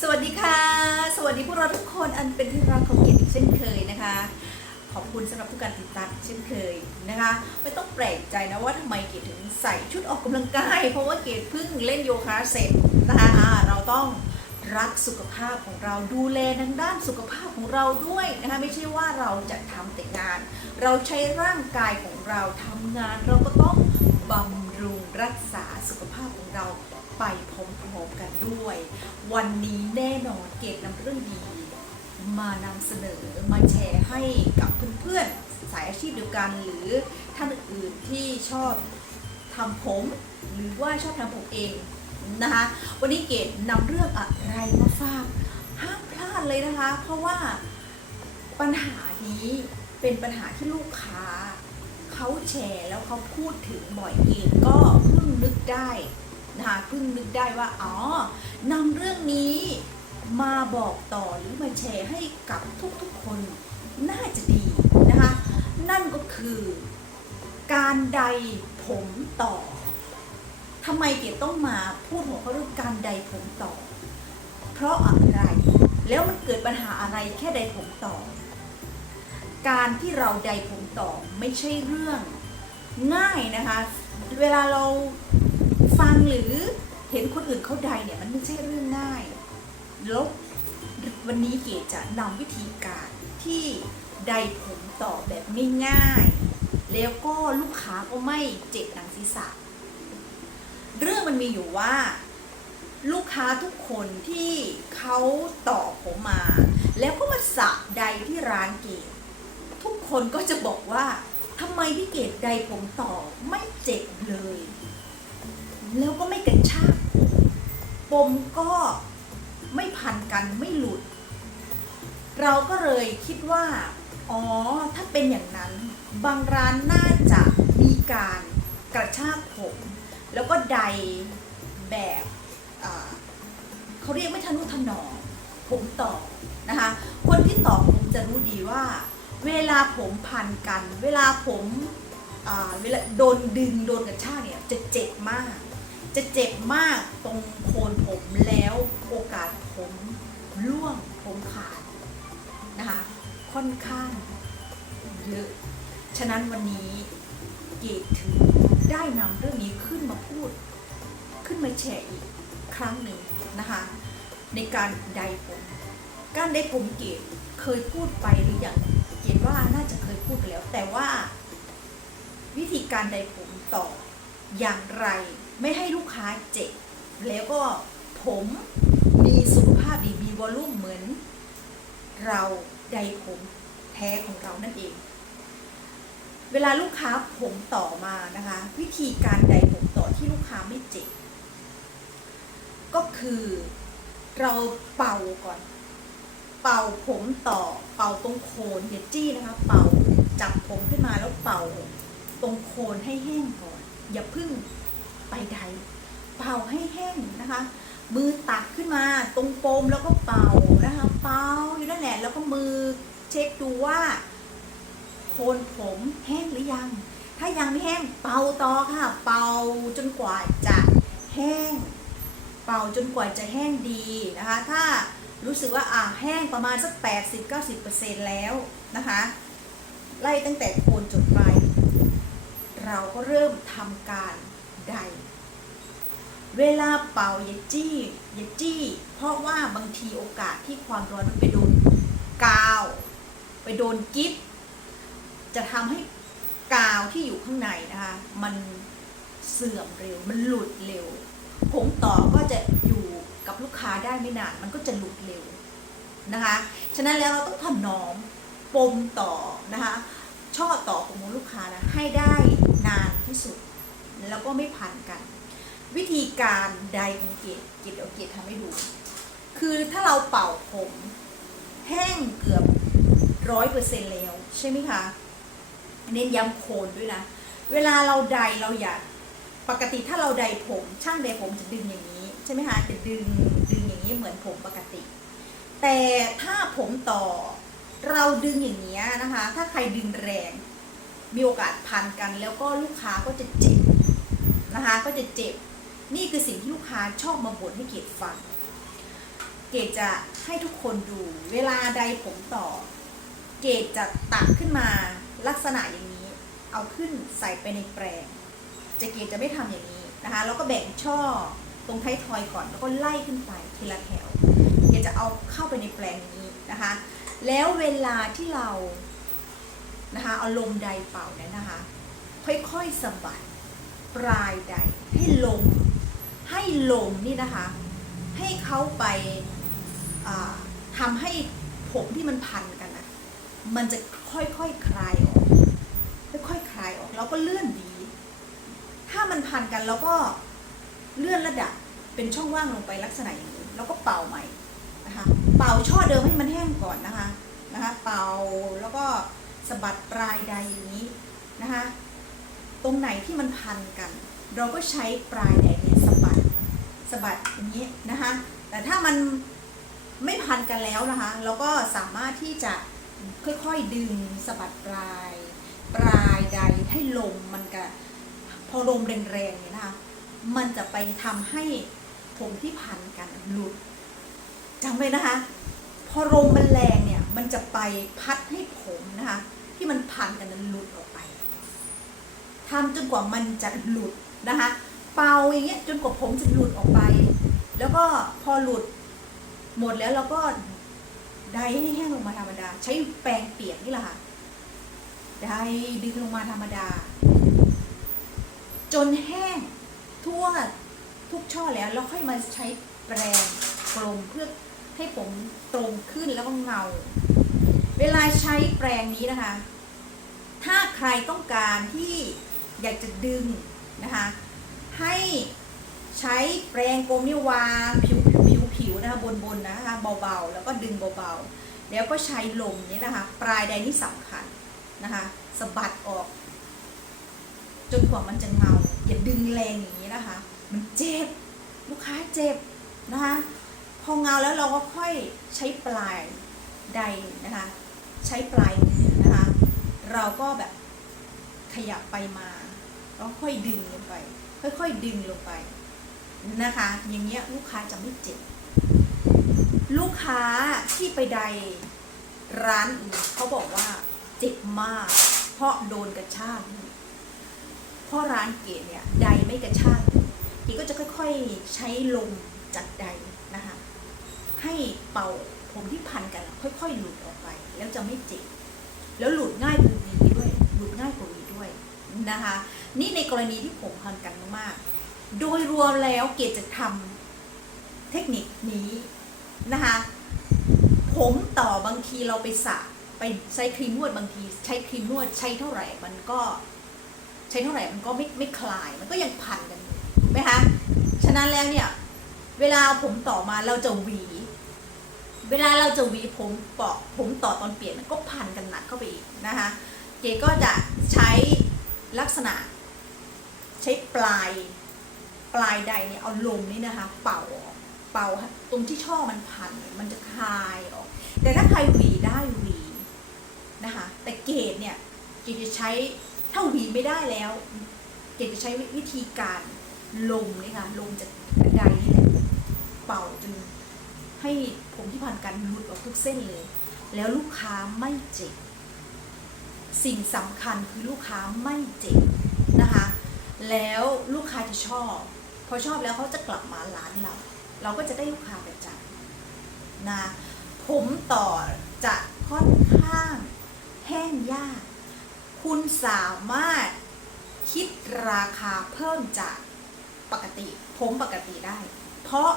สวัสดีค่ะ สวัสดีพวกเราทุกคนอันเป็นที่รักของเกียรติเช่นเคยนะคะ ขอบคุณสำหรับทุกการติดตามเช่นเคยนะคะ ไม่ต้องแปลกใจนะว่าทำไมเกดถึงใส่ชุดออกกำลังกาย เพราะว่าเกดเพิ่งเล่นโยคะเสร็จนะคะเราต้องรักสุขภาพของเราดูแลทางด้านสุขภาพของเราด้วยนะคะไม่ใช่ว่าเราจะทำแต่งาน เราใช้ร่างกายของเราทำงาน เราก็ต้องบำรุงรักษาสุขภาพของเรา ไปพร้อมๆกันด้วย วันนี้แน่นอนเกดนำเรื่องดี มานำเสนอมาแชร์ให้กับเพื่อนๆสายอาชีพเดียวกัน หรือท่านอื่นที่ชอบทำผม หรือว่าชอบทำผมเองนะคะวันนี้เกดนำเรื่องอะไรมาฝากห้ามพลาดเลยนะคะ เพราะว่าปัญหานี้เป็นปัญหาที่ลูกค้าเขาแชร์แล้วเขาพูดถึงบ่อยเกดก็เพิ่งนึกได้ นะคะเพิ่งนึกได้ว่าอ๋อนำเรื่องนี้มาบอกต่อหรือมาแชร์ให้กับทุกๆคนน่าจะดีนะคะนั่นก็คือการใดผมต่อทำไมเกียรติต้องมาพูดหัวข้อเรื่องการใดผมต่อ เพราะอะไร แล้วมันเกิดปัญหาอะไรแค่ใดผมต่อ การที่เราใดผมต่อไม่ใช่เรื่องง่ายนะคะ เวลาเรา ฟังหรือเห็นคนอื่นเขาใดเนี่ยมันไม่ใช่เรื่องง่ายแล้ววันนี้เก๋จะนำวิธีการที่ใดผมต่อแบบไม่ง่าย แล้วก็ลูกค้าก็ไม่เจ็บหนังศีรษะ เรื่องมันมีอยู่ว่าลูกค้าทุกคนที่เขาต่อผมมา แล้วก็มาสระใดที่ร้านเก๋ทุกคนก็จะบอกว่าทำไมพี่เกดใดผมต่อไม่เจ็บเลย แล้วก็ไม่กระชากปมก็ไม่พันกันไม่หลุด เราก็เลยคิดว่า อ๋อ ถ้าเป็นอย่างนั้น บางร้านน่าจะมีการกระชากผม แล้วก็ใดแบบเขาเรียกไม่ทะนุถนอมผมต่อนะคะ คนที่ต่อผมจะรู้ดีว่า เวลาผมพันกัน เวลาผมเวลาโดนดึงโดนกระชากเนี่ยจะเจ็บมาก จะเจ็บมากตรงโคนผมแล้วโอกาสผมร่วงผมขาดนะคะค่อนข้างเยอะ ฉะนั้นวันนี้เกดถือได้นำเรื่องนี้ขึ้นมาพูด ขึ้นมาแชร์อีกครั้งหนึ่งนะคะในการไดผม การไดผมเกดเคยพูดไปหรือยังเกดว่าน่าจะเคยพูดไปแล้ว แต่ว่า วิธีการไดผมต่ออย่างไร ไม่ให้ลูกค้าเจ็บ แล้วก็ผมมีสุขภาพดีมีวอลลุ่มเหมือน เราไดผมแท้ของเรานั่นเอง เวลาลูกค้าผมต่อมานะคะ วิธีการไดผมต่อที่ลูกค้าไม่เจ็บ ก็คือเราเป่าก่อน เป่าผมต่อ เป่าตรงโคนอย่าจี้นะคะ เป่าจับผมขึ้นมาแล้วเป่าตรงโคนให้แห้งก่อน อย่าพึ่ง ไปใดเป่าให้แห้งนะคะ มือตักขึ้นมาตรงโปมแล้วก็เป่านะคะ เป่าอยู่นั่นแหละแล้วก็มือเช็คดูว่าโคนผมแห้งหรือยัง ถ้ายังไม่แห้งเป่าต่อค่ะ เป่าจนกว่าจะแห้ง เป่าจนกว่าจะแห้งดีนะคะ ถ้ารู้สึกว่าอะแห้งประมาณสัก 80-90%แล้วนะคะ ไล่ตั้งแต่โคนจนปลายเราก็เริ่มทำการ ไดเวลาเป่าอย่าจี้อย่าจี้ เพราะว่าบางทีโอกาสที่ความร้อนมันไปโดนกาว ไปโดนกิ๊บจะทำให้กาวที่อยู่ข้างในนะคะมันเสื่อมเร็ว มันหลุดเร็วผมต่อก็จะอยู่กับลูกค้าได้ไม่นาน มันก็จะหลุดเร็วนะคะ ฉะนั้นแล้วเราต้องถนอมปมต่อนะคะ ช่อต่อของลูกค้านะให้ได้นานที่สุด แล้วก็ไม่พันกัน วิธีการใดของเกดเกดเอาเกดทำให้ดู คือถ้าเราเป่าผม แห้งเกือบร้อยเปอร์เซ็นต์แล้ว ใช่ไหมคะเน้นย้ำโคนด้วยนะ เวลาเราใดเราอยากปกติถ้าเราใดผมช่างใดผมจะดึงอย่างนี้ ใช่ไหมคะจะดึงดึงอย่างนี้เหมือนผมปกติ แต่ถ้าผมต่อเราดึงอย่างนี้นะคะ ถ้าใครดึงแรง มีโอกาสพันกันแล้วก็ลูกค้าก็จะเจ็บ นะคะ ก็จะเจ็บ นี่คือสิ่งที่ลูกค้าชอบมาบ่นให้เกดฟัง เกดจะให้ทุกคนดู เวลาใดผมต่อ เกดจะตักขึ้นมาลักษณะอย่างนี้ เอาขึ้นใส่ไปในแปรง จะเกดจะไม่ทำอย่างนี้นะคะ แล้วก็แบ่งช่อตรงท้ายทอยก่อน แล้วก็ไล่ขึ้นไปทีละแถว เกดจะเอาเข้าไปในแปรงนี้นะคะ แล้วเวลาที่เรานะคะเอาลมใดเป่าเนี่ยนะคะ ค่อยๆสะบัด ปลายใด ให้ลมให้ลมนี่นะคะ ให้เขาไปาทำให้ผมที่มันพันกันนะมันจะค่อยๆคคลายออกค่อยๆคลายออกแล้วก็เลื่อนดี ถ้ามันพันกันแล้วก็เลื่อนระดับเป็นช่องว่างลงไปลักษณะอย่างนี้แล้วก็เป่าใหม่นะคะเป่าช่อเดิมให้มันแห้งก่อนนะคะนะคะ เป่าแล้วก็สะบัดปลายใดอย่างนี้นะคะ ตรงไหนที่มันพันกัน เราก็ใช้ปลายแดงเนี่ยสะบัดสะบัดอย่างนี้นะคะ แต่ถ้ามันไม่พันกันแล้วนะคะ เราก็สามารถที่จะค่อยๆดึงสะบัดปลาย ปลายใดให้ลมมันกะพอลมแรงๆเนี่ยนะคะ มันจะไปทำให้ผมที่พันกันหลุดจำไว้นะคะ พอลมมันแรงเนี่ย มันจะไปพัดให้ผมนะคะ ที่มันพันกันนั้นหลุดออก ทำจนกว่ามันจะหลุดนะคะ เป่าอย่างเงี้ยจนกว่าผมจะหลุดออกไป แล้วก็พอหลุดหมดแล้วเราก็ได้ให้แห้งลงมาธรรมดา ใช้แปรงเปียกนี่แหละค่ะได้ดึงลงมาธรรมดา จนแห้งทั่วทุกช่อแล้วแล้วค่อยมาใช้แปรงกลมเพื่อให้ผมตรงขึ้นแล้วก็เงา เวลาใช้แปรงนี้นะคะ ถ้าใครต้องการที่ อยากจะดึงนะคะ ให้ใช้แปรงกลมนี่วางผิวผิวผิวนะคะบนบนๆนะคะเบาๆ แล้วก็ดึงเบาๆ แล้วก็ใช้ลมนี่นะคะ ปลายใดนี่สำคัญนะคะสะบัดออก จนกว่ามันจะเงาอย่าดึงแรงอย่างนี้นะคะ มันเจ็บลูกค้าเจ็บนะคะพอเงาแล้วเราก็ค่อยใช้ปลายใดนะคะ ใช้ปลายนะคะ เราก็แบบ ขยับไปมาแล้วค่อยดึงลงไป ค่อย ๆ ดึงลงไปนะคะ อย่างเงี้ยลูกค้าจะไม่เจ็บ ลูกค้าที่ไปใดร้านอื่นเขาบอกว่าเจ็บมาก เพราะโดนกระชากเพราะร้านเกดเนี่ยใดไม่กระชากเกดก็จะค่อย ๆใช้ลมจากใดนะคะ ให้เป่าผมที่พันกัน ค่อย ๆ หลุดออกไป แล้วจะไม่เจ็บ แล้วหลุดง่ายกว่าวีด้วย หลุดง่ายกว่าวี ด้วยนะคะ นี่ในกรณีที่ผมพันกันมากๆ โดยรวมแล้วเกดจะทำเทคนิคนี้นะคะ ผมต่อบางทีเราไปสระไปใช้ครีมนวดบางที ใช้ครีมนวดใช้เท่าไหร่มันก็ใช้เท่าไหร่มันก็ไม่ไม่คลายมันก็ยังพันกันอยู่ถูกไหมคะฉะนั้นแล้วเนี่ย เวลาผมต่อมาเราจะหวี เวลาเราจะหวีผมเปาะผมต่อตอนเปลี่ยนมันก็พันกันหนักเข้าไปอีกนะคะ เก๋ก็จะใช้ลักษณะ ใช้ปลายปลายใดเนี่ยเอาลมนี่นะคะ เป่าออกเป่าตรงที่ช่อมันพันเนี่ยมันจะคลายออก แต่ถ้าใครหวีได้หวีนะคะ แต่เกดเนี่ยเกดจะใช้ถ้าหวีไม่ได้แล้ว เกดจะใช้วิธีการลมนี่ค่ะลมจากใดนี่แหละเป่าจนให้ผมที่พันกันหลุดออกทุกเส้นเลย แล้วลูกค้าไม่เจ็บ สิ่งสำคัญคือลูกค้าไม่เจ็บนะคะ แล้วลูกค้าจะชอบ พอชอบแล้วเขาจะกลับมาร้านเรา เราก็จะได้ลูกค้าประจำนะผมต่อจะค่อนข้างแห้งยาก คุณสามารถคิดราคาเพิ่มจากปกติ ผมปกติได้ เพราะ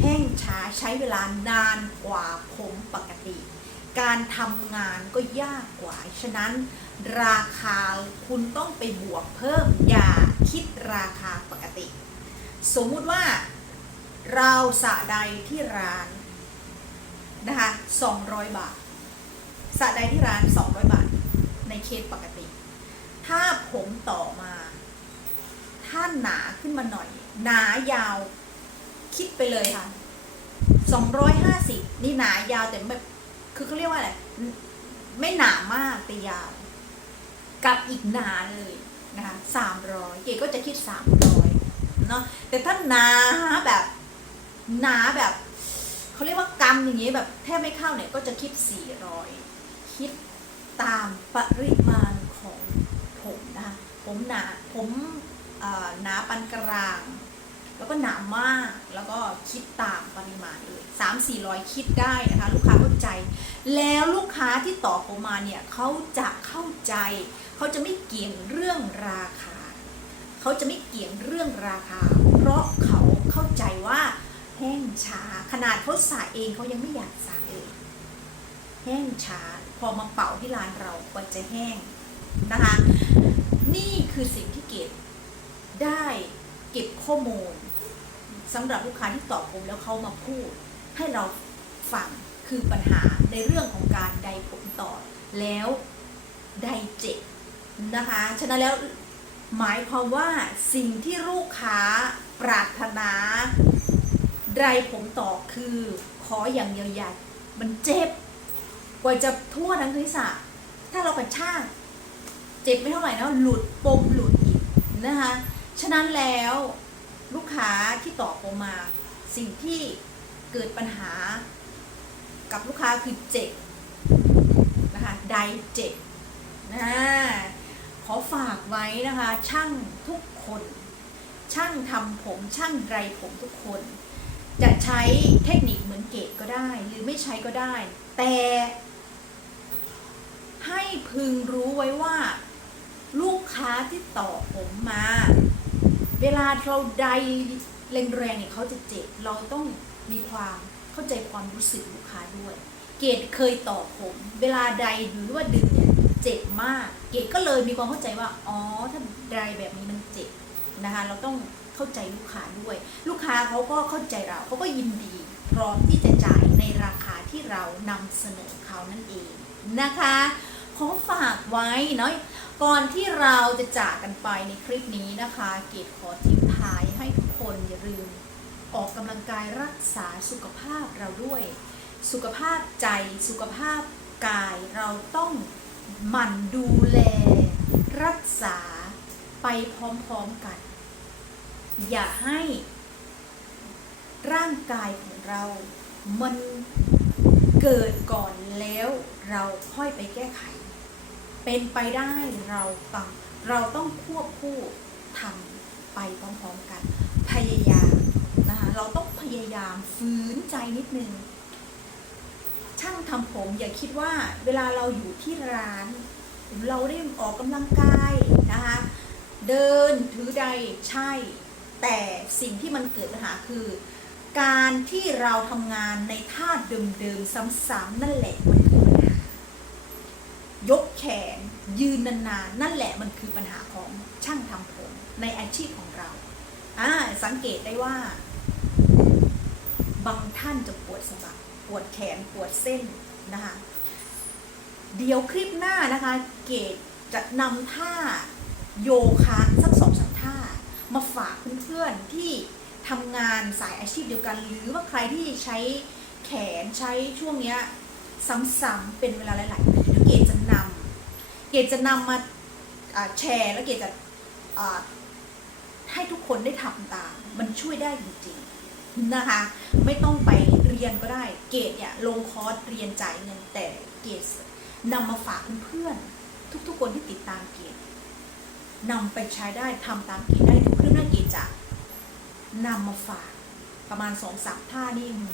แห้งช้าใช้เวลานานกว่าผมปกติ การทำงานก็ยากกว่า ฉะนั้นราคาคุณต้องไปบวกเพิ่ม อย่าคิดราคาปกติ สมมุติว่าเราสะใดที่ร้านนะคะ200 บาทสะใดที่ร้าน 200 บาท ในเคสปกติ ถ้าผมต่อมา ถ้าหนาขึ้นมาหน่อย หนายาวคิดไปเลยค่ะ 250 นี่หนายาวแต่แบบ คือเขาเรียกว่าอะไร ไม่หนามากแต่ยาว กับอีกหนาเลยนะคะ300เก๋ก็จะคิด300เนาะ แต่ถ้าหนาแบบหนาแบบเขาเรียกว่ากำอย่างนี้ยแบบแทบไม่เข้าเนี่ยก็จะคิด400คิดตามปริมาณของผมนะคะผมหนาผมหนาปานกลาง แล้วก็หนามากแล้วก็คิดตามปริมาณเลย3 4 0 0คิดได้นะคะ ลูกค้าเข้าใจ แล้วลูกค้าที่ตอบผมมาเนี่ยเขาจะเข้าใจ เขาจะไม่เกี่ยงเรื่องราคา เขาจะไม่เกี่ยงเรื่องราคา เพราะเขาเข้าใจว่าแห้งช้า ขนาดเขาสระเองเขายังไม่อยากสระเองแห้งช้า พอมาเป่าที่ร้านเราก็จะแห้งนะคะ นี่คือสิ่งที่เก็บได้เก็บข้อมูล สำหรับลูกค้าที่ตอบผมแล้วเขามาพูด ให้เราฟังคือปัญหาในเรื่องของการใดผมต่อแล้วใดเจ็บนะคะฉะนั้นแล้วหมายความว่าสิ่งที่ลูกค้าปรารถนาใดผมต่อคือขออย่างเดียวอย่ามันเจ็บ กว่าจะทั่วทั้งศีรษะถ้าเรากระชากเจ็บไม่เท่าไหร่นะหลุดปมหลุดอีกนะคะฉะนั้นแล้ว ลูกค้าที่ตอบผมมา สิ่งที่เกิดปัญหากับลูกค้าคือเจ็บนะคะไดเจ็บนะขอฝากไว้นะคะ ช่างทุกคน ช่างทำผมช่างไรผมทุกคน จะใช้เทคนิคเหมือนเกดก็ได้ หรือไม่ใช้ก็ได้ แต่ให้พึงรู้ไว้ว่า ลูกค้าที่ต่อผมมา เวลาเราใดแรงๆเนี่ยเขาจะเจ็บ เราต้องมีความเข้าใจความรู้สึกลูกค้าด้วย เกดเคยต่อผม เวลาใดหรือว่าดึงเนี่ยเจ็บมาก เกดก็เลยมีความเข้าใจว่า อ๋อ ถ้าใดแบบนี้มันเจ็บนะคะ เราต้องเข้าใจลูกค้าด้วย ลูกค้าเขาก็เข้าใจเราเขาก็ยินดี พร้อมที่จะจ่ายในราคาที่เรานำเสนอเขานั่นเองนะคะขอฝากไว้เนาะ ก่อนที่เราจะจากกันไปในคลิปนี้นะคะ เกดขอทิ้งท้ายให้ทุกคนอย่าลืม ออกกำลังกายรักษาสุขภาพเราด้วย สุขภาพใจสุขภาพกายเราต้องหมั่นดูแล รักษาไปพร้อมๆกัน อย่าให้ร่างกายของเรา มันเกิดก่อนแล้วเราค่อยไปแก้ไข เป็นไปได้เราต้องเราต้องควบคู่ทำไปพร้อมๆกัน พยายามนะคะเราต้องพยายามฝืนใจนิดนึงช่างทำผมอย่าคิดว่าเวลาเราอยู่ที่ร้าน เราได้ออกกำลังกายนะคะเดินถือใดใช่ แต่สิ่งที่มันเกิดปัญหาคือ การที่เราทำงานในท่าเดิมๆซ้ำๆนั่นแหละมันคือ ยกแขน ยืนนานๆ นั่นแหละมันคือปัญหาของช่างทำผมในอาชีพของเรา อ่า สังเกตได้ว่า บางท่านจะปวดสะบักปวดแขนปวดเส้นนะคะ เดี๋ยวคลิปหน้านะคะ เกดจะนำท่าโยคะสักสองสามท่า มาฝากเพื่อนๆที่ทำงานสายอาชีพเดียวกัน หรือว่าใครที่ใช้แขนใช้ช่วงเนี้ยซ้ำๆเป็นเวลาหลายๆปีแล้วเกดจะนำ เกดจะนำมาอ่าแชร์แล้วเกดจะให้ทุกคนได้ทำตาม มันช่วยได้จริงๆนะคะ ไม่ต้องไปเรียนก็ได้ เกดเนี่ยลงคอร์สเรียนจ่ายเงินแต่เกดนำมาฝากเพื่อนๆทุกๆคนที่ติดตามเกดนำไปใช้ได้ทำตามเกดได้ทุกครึ่งหน้าเกดจะนำมาฝากประมาณสองสามท่านี่หื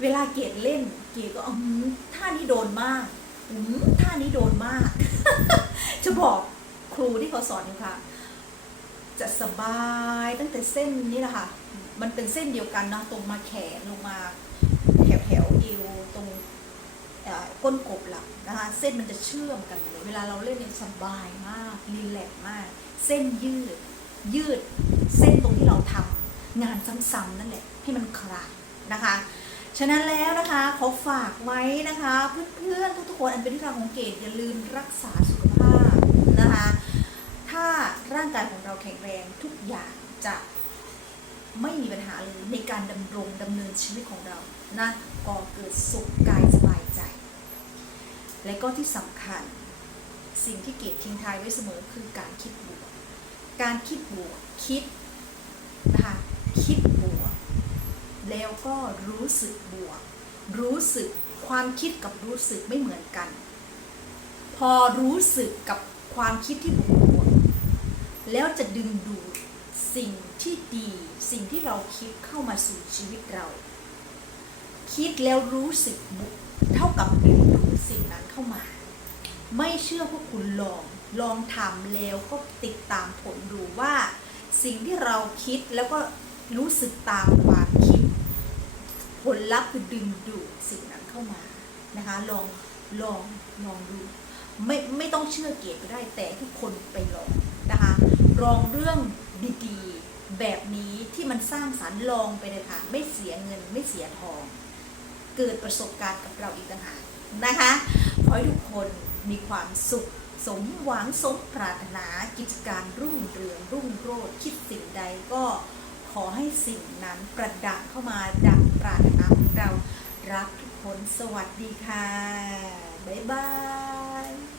เวลาเกดเล่น เกดก็อืมท่านี้โดนมากอืมท่านี้โดนมาก จะบอกครูที่เขาสอนอยู่ค่ะจะสบายตั้งแต่เส้นนี้แหละค่ะมันเป็นเส้นเดียวกันเนาะตรงมาแขนลงมาแถวแถวเอวตรงก้นกบหลังนะคะ เส้นมันจะเชื่อมกันเลยเวลาเราเล่นเนี่ยสบายมากรีแลกซ์มาก เส้นยืด ยืดเส้นตรงที่เราทำงานซ้ำๆนั่นแหละให้มันคลายนะคะ ฉะนั้นแล้วนะคะขอฝากไว้นะคะ เพื่อนๆทุกๆคนอันเป็นที่รักของเกดอย่าลืมรักษาสุขภาพนะคะ ถ้าร่าง กายของเราแข็งแรงทุกอย่างจะไม่มีปัญหาเลยในการดำรงดำเนินชีวิตของเรานะก่อเกิดสุขกายสบายใจ และก็ที่สำคัญสิ่งที่เกดทิ้งท้ายไว้เสมอคือการคิดบวก การคิดบวกคิดนะคะคิดบวก แล้วก็รู้สึกบวก รู้สึกความคิดกับรู้สึกไม่เหมือนกัน พอรู้สึกกับความคิดที่บวก แล้วจะดึงดูดสิ่งที่ดี สิ่งที่เราคิดเข้ามาสู่ชีวิตเรา คิดแล้วรู้สึกบวกเท่ากับดึงดูดสิ่งนั้นเข้ามา ไม่เชื่อพวกคุณลองลองทำแล้วก็ติดตามผลดูว่า สิ่งที่เราคิดแล้วก็รู้สึกตามความคิด ผลลัพธ์คือดึงดูดสิ่งนั้นเข้ามานะคะลองลองลองดูไม่ไม่ต้องเชื่อเกดก็ได้แต่ทุกคนไปลอง นะคะลองเรื่องดีๆแบบนี้ที่มันสร้างสรรค์ลองไปเลยค่ะ ไม่เสียเงินไม่เสียทอง เกิดประสบการณ์กับเราอีกต่างหากนะคะ ขอให้ทุกคนมีความสุข สมหวังสมปรารถนากิจการรุ่งเรืองรุ่งโรจน์คิดสิ่งใดก็ขอให้สิ่งนั้นประดังเข้ามาดังปรารถนาของเรารักทุกคนสวัสดีค่ะ บ๊ายบาย